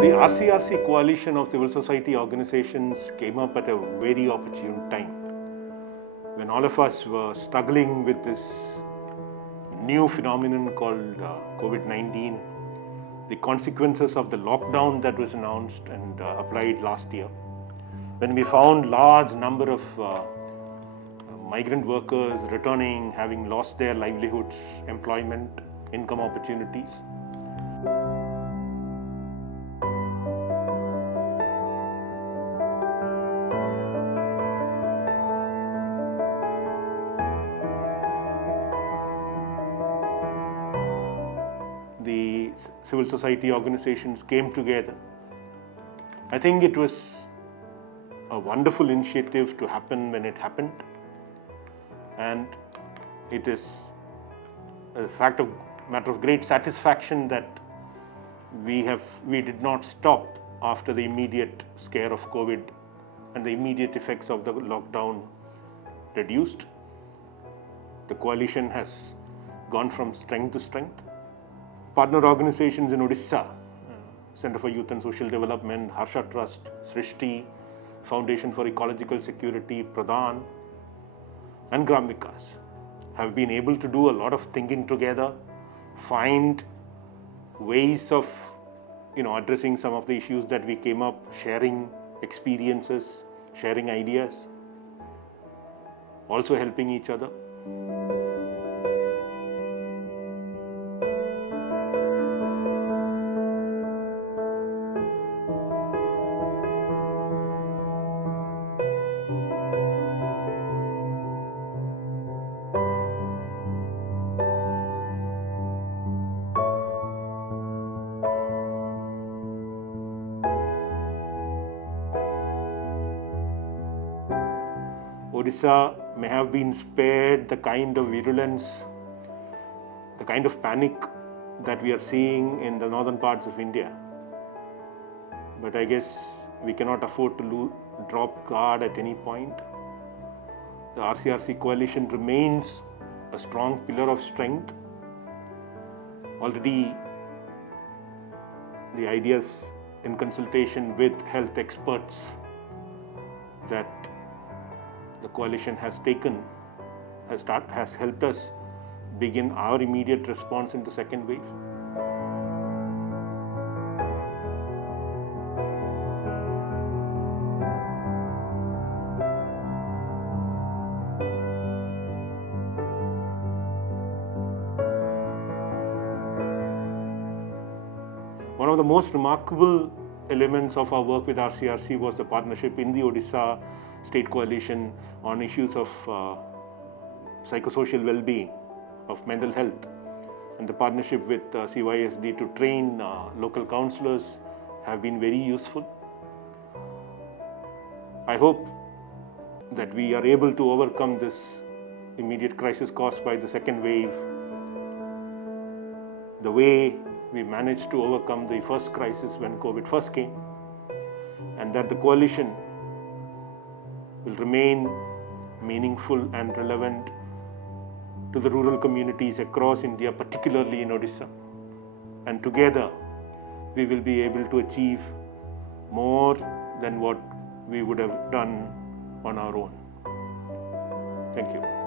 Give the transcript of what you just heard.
The RCRC coalition of civil society organizations came up at a very opportune time when all of us were struggling with this new phenomenon called COVID-19, the consequences of the lockdown that was announced and applied last year, when we found large number of migrant workers returning, having lost their livelihoods, employment, income opportunities. The civil society organizations came together. I think it was a wonderful initiative to happen when it happened, and it is a matter of great satisfaction that we did not stop after the immediate scare of COVID and the immediate effects of the lockdown reduced. The coalition has gone from strength to strength. Partner organizations in Odisha, Center for Youth and Social Development, Harsha Trust, Srishti, Foundation for Ecological Security, Pradhan, and Gram Vikas have been able to do a lot of thinking together, find ways of addressing some of the issues that we came up, sharing experiences, sharing ideas, also helping each other. Odisha may have been spared the kind of virulence, the kind of panic that we are seeing in the northern parts of India. But I guess we cannot afford to drop guard at any point. The RCRC coalition remains a strong pillar of strength. Already the ideas in consultation with health experts that the coalition has taken has helped us begin our immediate response in the second wave. One of the most remarkable elements of our work with RCRC was the partnership in the Odisha State Coalition on issues of psychosocial well-being, of mental health, and the partnership with CYSD to train local councillors have been very useful. I hope that we are able to overcome this immediate crisis caused by the second wave the way we managed to overcome the first crisis when COVID first came, and that the coalition will remain meaningful and relevant to the rural communities across India, particularly in Odisha. And together we will be able to achieve more than what we would have done on our own. Thank you.